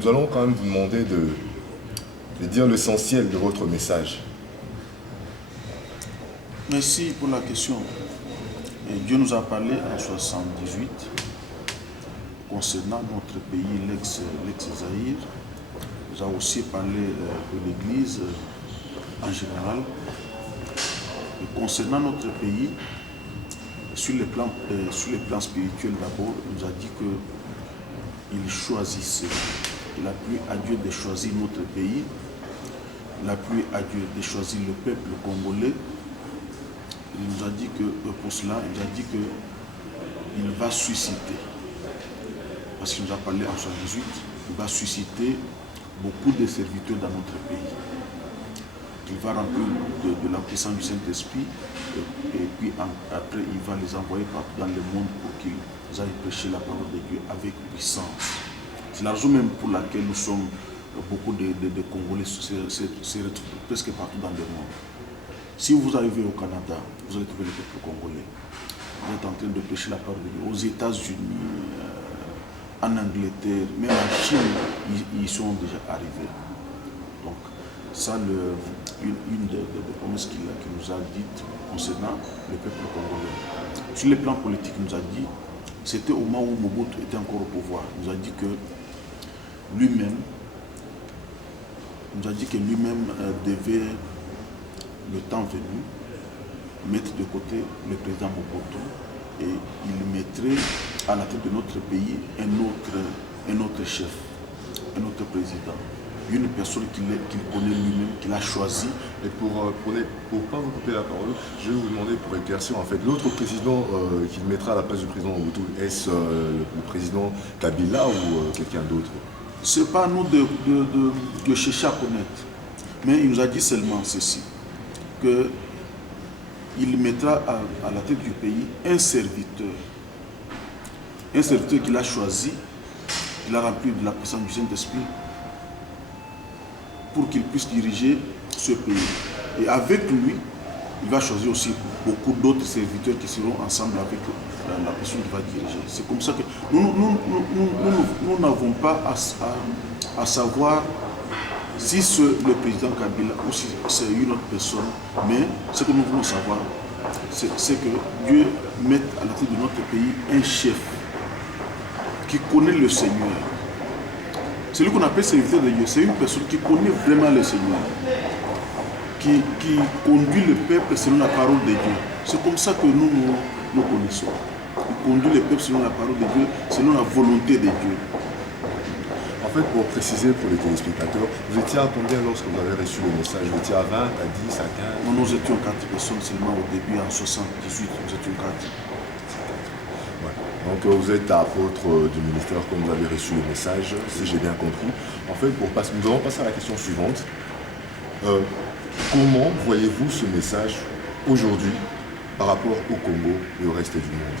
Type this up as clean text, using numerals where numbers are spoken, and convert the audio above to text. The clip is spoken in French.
Nous allons quand même vous demander de dire l'essentiel de votre message. Merci pour la question. Et Dieu nous a parlé en 78 concernant notre pays, l'ex-Zaïre. Il nous a aussi parlé de l'Église en général. Et concernant notre pays, sur le plan spirituel d'abord, il nous a dit qu'il choisissait. Il a plu à Dieu de choisir notre pays. Il a plu à Dieu de choisir le peuple congolais. Il nous a dit que pour cela, il nous a dit qu'il va susciter. Parce qu'il nous a parlé en 78, il va susciter beaucoup de serviteurs dans notre pays. Il va remplir de la puissance du Saint-Esprit et puis après il va les envoyer partout dans le monde pour qu'ils aillent prêcher la parole de Dieu avec puissance. C'est la raison même pour laquelle nous sommes beaucoup de Congolais presque partout dans le monde. Si vous arrivez au Canada, vous allez trouver le peuple congolais. Vous êtes en train de prêcher la parole de Dieu. Aux États-Unis, en Angleterre, même en Chine, ils sont déjà arrivés. Donc, ça, une des promesses qu'il nous a dites concernant le peuple congolais. Sur le plan politique, il nous a dit, c'était au moment où Mobutu était encore au pouvoir. Il nous a dit que lui-même, devait, le temps venu, mettre de côté le président Mobutu et il mettrait à la tête de notre pays un autre chef, un autre président. Une personne qu'il connaît lui-même, qu'il a choisi. Et pour pas vous couper la parole, je vais vous demander pour éclaircir en fait l'autre président qu'il mettra à la place du président Mobutu. Est-ce le président Kabila ou quelqu'un d'autre? Ce n'est pas à nous de chercher à connaître. Mais il nous a dit seulement ceci, qu'il mettra à la tête du pays un serviteur qu'il a choisi, qu'il a rempli de la puissance du Saint-Esprit, pour qu'il puisse diriger ce pays. Et avec lui, il va choisir aussi beaucoup d'autres serviteurs qui seront ensemble avec la personne qui va diriger. C'est comme ça que nous n'avons pas à savoir si c'est le président Kabila ou si c'est une autre personne, mais ce que nous voulons savoir, c'est que Dieu mette à la tête de notre pays un chef qui connaît le Seigneur. C'est lui qu'on appelle serviteur de Dieu. C'est une personne qui connaît vraiment le Seigneur, qui conduit le peuple selon la parole de Dieu. C'est comme ça que nous connaissons. Il conduit le peuple selon la parole de Dieu, selon la volonté de Dieu. En fait, pour préciser pour les téléspectateurs, vous étiez à combien lorsque vous avez reçu le message? Vous étiez à 20, à 10, à 15? Non, nous étions 4 personnes seulement au début, en 78, nous étions 4. Ouais. Donc vous êtes apôtre du ministère comme vous avez reçu le message, si j'ai bien compris. En fait, nous allons passer à la question suivante. Comment voyez-vous ce message aujourd'hui par rapport au Congo et au reste du monde?